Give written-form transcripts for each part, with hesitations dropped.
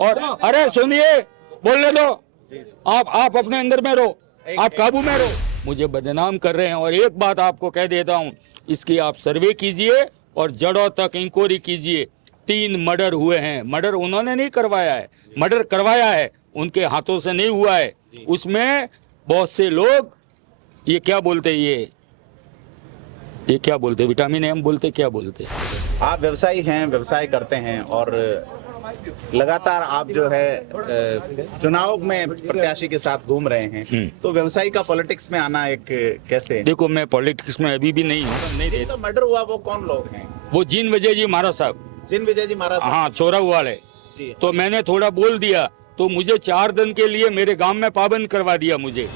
और अरे सुनिए, बोलने दो। आप अपने अंदर में रहो, आप काबू में रहो। मुझे बदनाम कर रहे हैं। और एक बात आपको कह देता हूं, इसकी आप सर्वे कीजिए और जड़ों तक इंक्वायरी कीजिए। 3 मर्डर हुए हैं। मर्डर उन्होंने नहीं करवाया है, मर्डर करवाया है, उनके हाथों से नहीं हुआ है। उसमें बहुत से लोग ये क्या बोलते, ये क्या बोलते, विटामिन एम बोलते, क्या बोलते। आप व्यवसायी हैं, व्यवसाय करते हैं और लगातार आप जो है चुनाव में प्रत्याशी के साथ घूम रहे हैं, तो व्यवसायी का पॉलिटिक्स में आना एक कैसे? देखो, मैं पॉलिटिक्स में अभी भी नहीं हूँ। नहीं तो मर्डर हुआ वो कौन लोग हैं? वो जिन विजय जी महाराज साहब, जिन विजय जी महाराज हाँ, चोराऊ वाले। जी। तो मैंने थोड़ा बोल दिया तो मुझे 4 दिन के लिए मेरे गांव में पाबंद करवा दिया मुझे।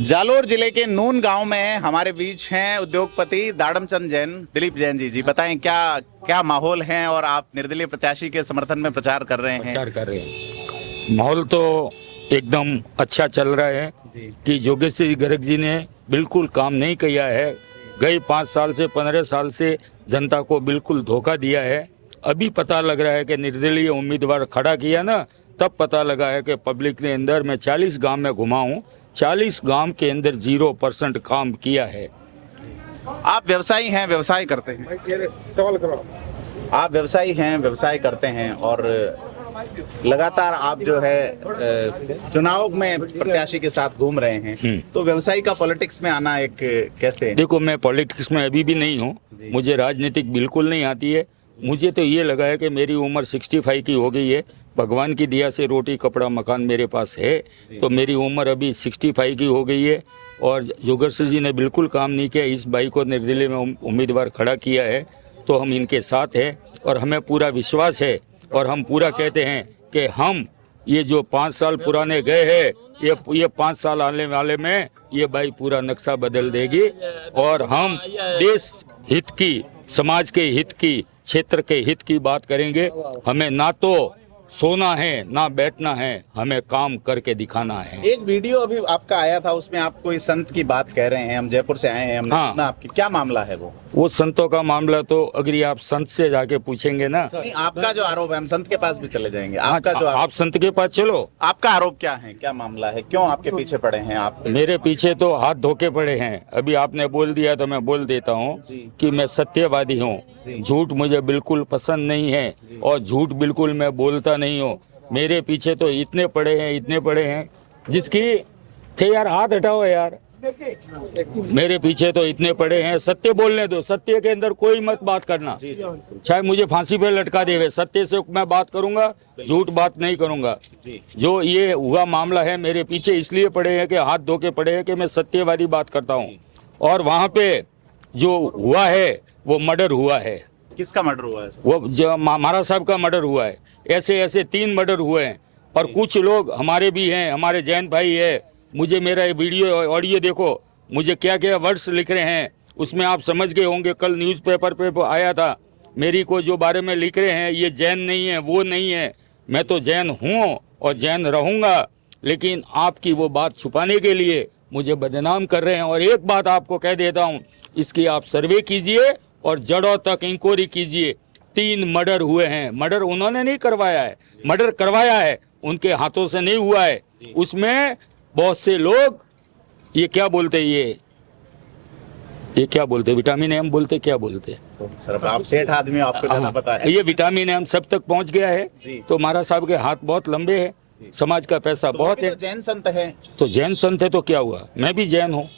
जालोर जिले के नून गांव में हमारे बीच हैं उद्योगपति दाड़मचंद जैन, दिलीप जैन जी। जी बताएं, क्या माहौल है और आप निर्दलीय प्रत्याशी के समर्थन में प्रचार कर रहे हैं? प्रचार कर रहे हैं। माहौल तो एकदम अच्छा चल रहा है कि जोगेश्वरी गर्ग जी ने बिल्कुल काम नहीं किया है। गए 5 साल से 15 साल से जनता को बिल्कुल धोखा दिया है। अभी पता लग रहा है कि निर्दलीय उम्मीदवार खड़ा किया ना, तब पता लगा है कि पब्लिक के अंदर मैं 40 गांव में घुमा हूँ, 40 गांव के अंदर 0% काम किया है। आप व्यवसायी हैं, व्यवसाय करते हैं। सवाल करो। आप व्यवसायी हैं, व्यवसाय करते हैं और लगातार आप जो है चुनाव में प्रत्याशी के साथ घूम रहे हैं, तो व्यवसायी का पॉलिटिक्स में आना एक कैसे? देखो, मैं पॉलिटिक्स में अभी भी नहीं हूँ, मुझे राजनीतिक बिल्कुल नहीं आती है। मुझे तो ये लगा है कि मेरी उम्र 65 की हो गई है, भगवान की दया से रोटी कपड़ा मकान मेरे पास है, तो मेरी उम्र अभी 65 की हो गई है। और जोगेश्वरी जी ने बिल्कुल काम नहीं किया। इस भाई को निर्दलीय में उम्मीदवार खड़ा किया है, तो हम इनके साथ हैं और हमें पूरा विश्वास है। और हम पूरा कहते हैं कि हम ये जो 5 साल पुराने गए हैं, ये 5 साल आने वाले में ये भाई पूरा नक्शा बदल देगी। और हम देश हित की, समाज के हित की, क्षेत्र के हित की बात करेंगे। हमें ना तो सोना है ना बैठना है, हमें काम करके दिखाना है। एक वीडियो अभी आपका आया था, उसमें आप कोई संत की बात कह रहे हैं। हम जयपुर से आए हैं, हमने सुना आपकी, क्या मामला है वो संतों का मामला तो अगर आप संत से जाके पूछेंगे ना। नहीं, आपका जो आरोप है, हम संत के पास भी चले जाएंगे। आपका जो आप संत के पास चलो। आपका आरोप क्या है, क्या मामला है, क्यों आपके पीछे पड़े हैं आप? मेरे पीछे तो हाथ धोके पड़े हैं। अभी आपने बोल दिया तो मैं बोल देता हूँ कि मैं सत्यवादी हूँ। झूठ मुझे बिल्कुल पसंद नहीं है और झूठ बिल्कुल मैं बोलता नहीं हूँ। मेरे पीछे तो इतने पड़े हैं जिसकी थे यार, हाथ हटाओ यार। मेरे पीछे तो इतने पड़े हैं। सत्य बोलने दो, सत्य के अंदर कोई मत बात करना। चाहे मुझे फांसी पे लटका देवे, सत्य से मैं बात करूंगा, झूठ बात नहीं करूंगा। जो ये हुआ मामला है, मेरे पीछे इसलिए पड़े हैं कि हाथ धो के पड़े हैं कि मैं सत्यवादी बात करता हूँ। और वहाँ पे जो हुआ है वो मर्डर हुआ है। किसका मर्डर हुआ है? वो महाराज साहब का मर्डर हुआ है। ऐसे 3 मर्डर हुए हैं। और कुछ लोग हमारे भी हैं, हमारे जैन भाई है। मुझे मेरा वीडियो ऑडियो देखो, मुझे क्या क्या वर्ड्स लिख रहे हैं, उसमें आप समझ गए होंगे। कल न्यूज़पेपर पे आया था, मेरी को जो बारे में लिख रहे हैं, ये जैन नहीं है, वो नहीं है। मैं तो जैन हूँ और जैन रहूँगा, लेकिन आपकी वो बात छुपाने के लिए मुझे बदनाम कर रहे हैं। और एक बात आपको कह देता हूँ, इसकी आप सर्वे कीजिए और जड़ों तक इंक्वायरी कीजिए। 3 मर्डर हुए हैं। मर्डर उन्होंने नहीं करवाया है, मर्डर करवाया है, उनके हाथों से नहीं हुआ है। उसमें बहुत से लोग ये क्या बोलते, ये क्या बोलते, विटामिन एम बोलते, क्या बोलते। तो सर, आप सेठ आदमी, आपको ज्यादा पता है। ये विटामिन एम सब तक पहुंच गया है। तो महाराज साहब के हाथ बहुत लंबे हैं, समाज का पैसा बहुत है। जैन संत है, तो जैन संत है तो क्या हुआ, मैं भी जैन हूँ।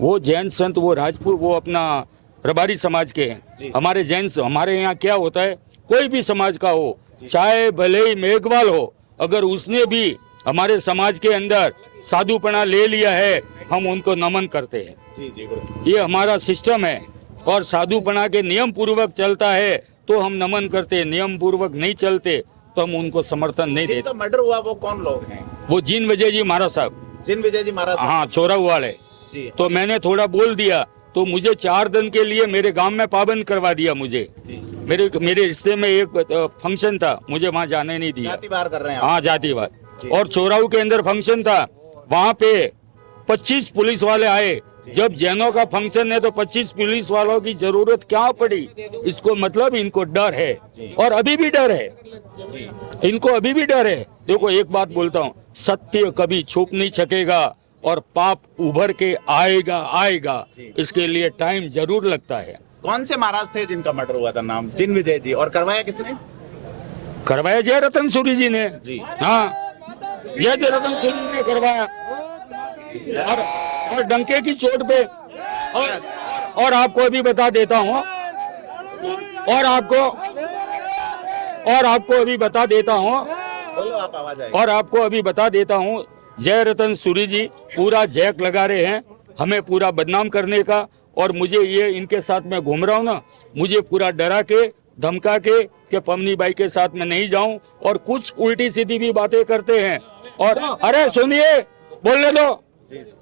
वो जैन संत, वो राजपूत, वो अपना रबारी समाज के हैं। हमारे जैन, हमारे यहाँ क्या होता है, कोई भी समाज का हो, चाहे भले ही मेघवाल हो, अगर उसने भी हमारे समाज के अंदर साधुपना ले लिया है, हम उनको नमन करते हैं। ये हमारा सिस्टम है। और साधुपना के नियम पूर्वक चलता है तो हम नमन करते हैं, नियम पूर्वक नहीं चलते तो हम उनको समर्थन नहीं देते। तो मर्डर हुआ वो कौन लोग हैं? वो जिन विजय जी महाराज साहब, जिन विजय जी महाराज, हाँ, चोराऊ वाले। तो मैंने थोड़ा बोल दिया तो मुझे 4 दिन के लिए मेरे गांव में पाबंद करवा दिया मुझे। मेरे रिश्ते में एक फंक्शन था, मुझे वहाँ जाने नहीं दिया। जातिवाद कर रहे हैं? हाँ, जातिवाद। और चोराऊ के अंदर फंक्शन था, वहाँ पे 25 पुलिस वाले आए, जब जैनों का फंक्शन है तो 25 पुलिस वालों की जरूरत क्या पड़ी? इसको मतलब इनको डर है, और अभी भी डर है, इनको अभी भी डर है। देखो एक बात बोलता हूँ, सत्य कभी छुप नहीं सकेगा और पाप उभर के आएगा आएगा, इसके लिए टाइम जरूर लगता है। कौन से महाराज थे जिनका मर्डर हुआ था? नाम जिन विजय जी। और करवाया किसने? करवाया जय रतन सूरी जी ने जी। हाँ, जय रतन सूरी ने करवाया, और डंके की चोट पे। और आपको अभी बता देता हूँ, और आपको अभी बता देता हूँ, बोलो आप, आवाज आएगी। और आपको अभी बता देता हूँ, जय रतन सूरी जी पूरा जैक लगा रहे हैं हमें पूरा बदनाम करने का। और मुझे ये इनके साथ में घूम रहा हूँ ना, मुझे पूरा डरा के धमका के कि पवनी बाई के साथ में नहीं जाऊं, और कुछ उल्टी सीधी भी बातें करते हैं। और अरे सुनिए, बोलने दो,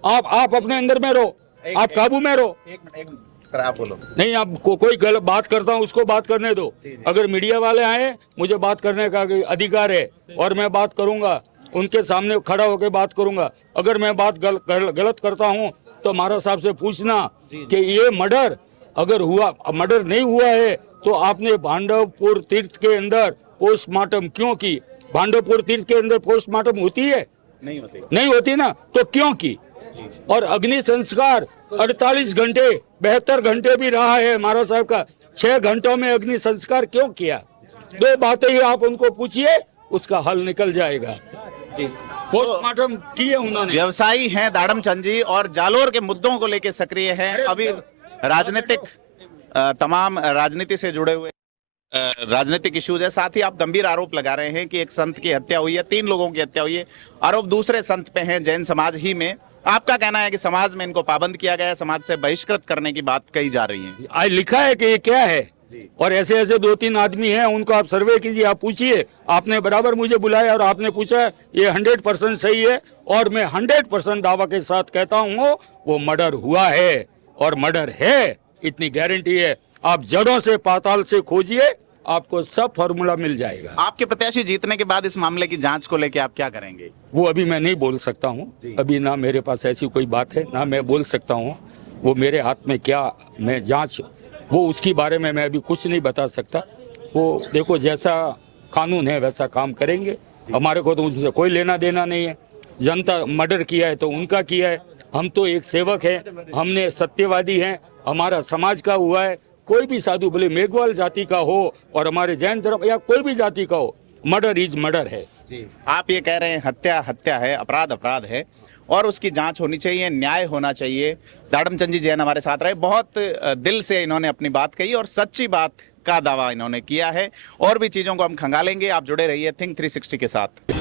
आप अपने अंदर में रहो, आप काबू में रहो। एक मिनट सर, आप बोलो। नहीं, आप कोई गलत बात करता हूँ उसको बात करने दो। अगर मीडिया वाले आए, मुझे बात करने का अधिकार है और मैं बात करूंगा, उनके सामने खड़ा होकर बात करूंगा। अगर मैं बात गलत करता हूँ तो महाराज साहब से पूछना कि ये मर्डर अगर हुआ, मर्डर नहीं हुआ है तो आपने भांडवपुर तीर्थ के अंदर पोस्टमार्टम क्यों की? भांडवपुर तीर्थ के अंदर पोस्टमार्टम होती है? नहीं होती ना, तो क्यों की? और अग्नि संस्कार 48 घंटे 72 घंटे भी रहा है महाराज साहब का, 6 घंटों में अग्नि संस्कार क्यों किया? 2 बातें ही आप उनको पूछिए, उसका हल निकल जाएगा। पोस्टमार्टम किए उन्होंने। व्यवसायी हैं दाड़म चंद जी और जालोर के मुद्दों को लेकर सक्रिय हैं। अभी राजनीतिक तमाम राजनीति से जुड़े हुए राजनीतिक इश्यूज है। साथ ही आप गंभीर आरोप लगा रहे हैं कि एक संत की हत्या हुई है, 3 लोगों की हत्या हुई है। आरोप दूसरे संत पे हैं, जैन समाज ही में। आपका कहना है कि समाज में इनको पाबंद किया गया है, समाज से बहिष्कृत करने की बात कही जा रही है। आज लिखा है कि ये क्या है, और ऐसे ऐसे 2-3 आदमी हैं, उनको आप सर्वे कीजिए, आप पूछिए। आपने बराबर मुझे बुलाया और आपने पूछा, ये 100% सही है, और मैं 100% दावा के साथ कहता हूँ वो मर्डर हुआ है और मर्डर है, इतनी गारंटी है। आप जड़ों से पाताल से खोजिए, आपको सब फॉर्मूला मिल जाएगा। आपके प्रत्याशी जीतने के बाद इस मामले की जांच को लेकर आप क्या करेंगे? वो अभी मैं नहीं बोल सकता हूँ, अभी ना मेरे पास ऐसी कोई बात है, ना मैं बोल सकता हूँ। वो मेरे हाथ में क्या, मैं जांच, वो उसके बारे में मैं अभी कुछ नहीं बता सकता। वो देखो, जैसा कानून है वैसा काम करेंगे, हमारे को तो उससे कोई लेना देना नहीं है। जनता मर्डर किया है तो उनका किया है, हम तो एक सेवक हैं, हमने सत्यवादी हैं, हमारा समाज का हुआ है। कोई भी साधु, भले मेघवाल जाति का हो और हमारे जैन धर्म या कोई भी जाति का हो, मर्डर इज मर्डर है। आप ये कह रहे हैं हत्या हत्या है, अपराध अपराध है और उसकी जांच होनी चाहिए, न्याय होना चाहिए। दाड़म चंद जी जैन हमारे साथ रहे, बहुत दिल से इन्होंने अपनी बात कही और सच्ची बात का दावा इन्होंने किया है। और भी चीज़ों को हम खंगालेंगे, आप जुड़े रहिए थिंक 360 के साथ।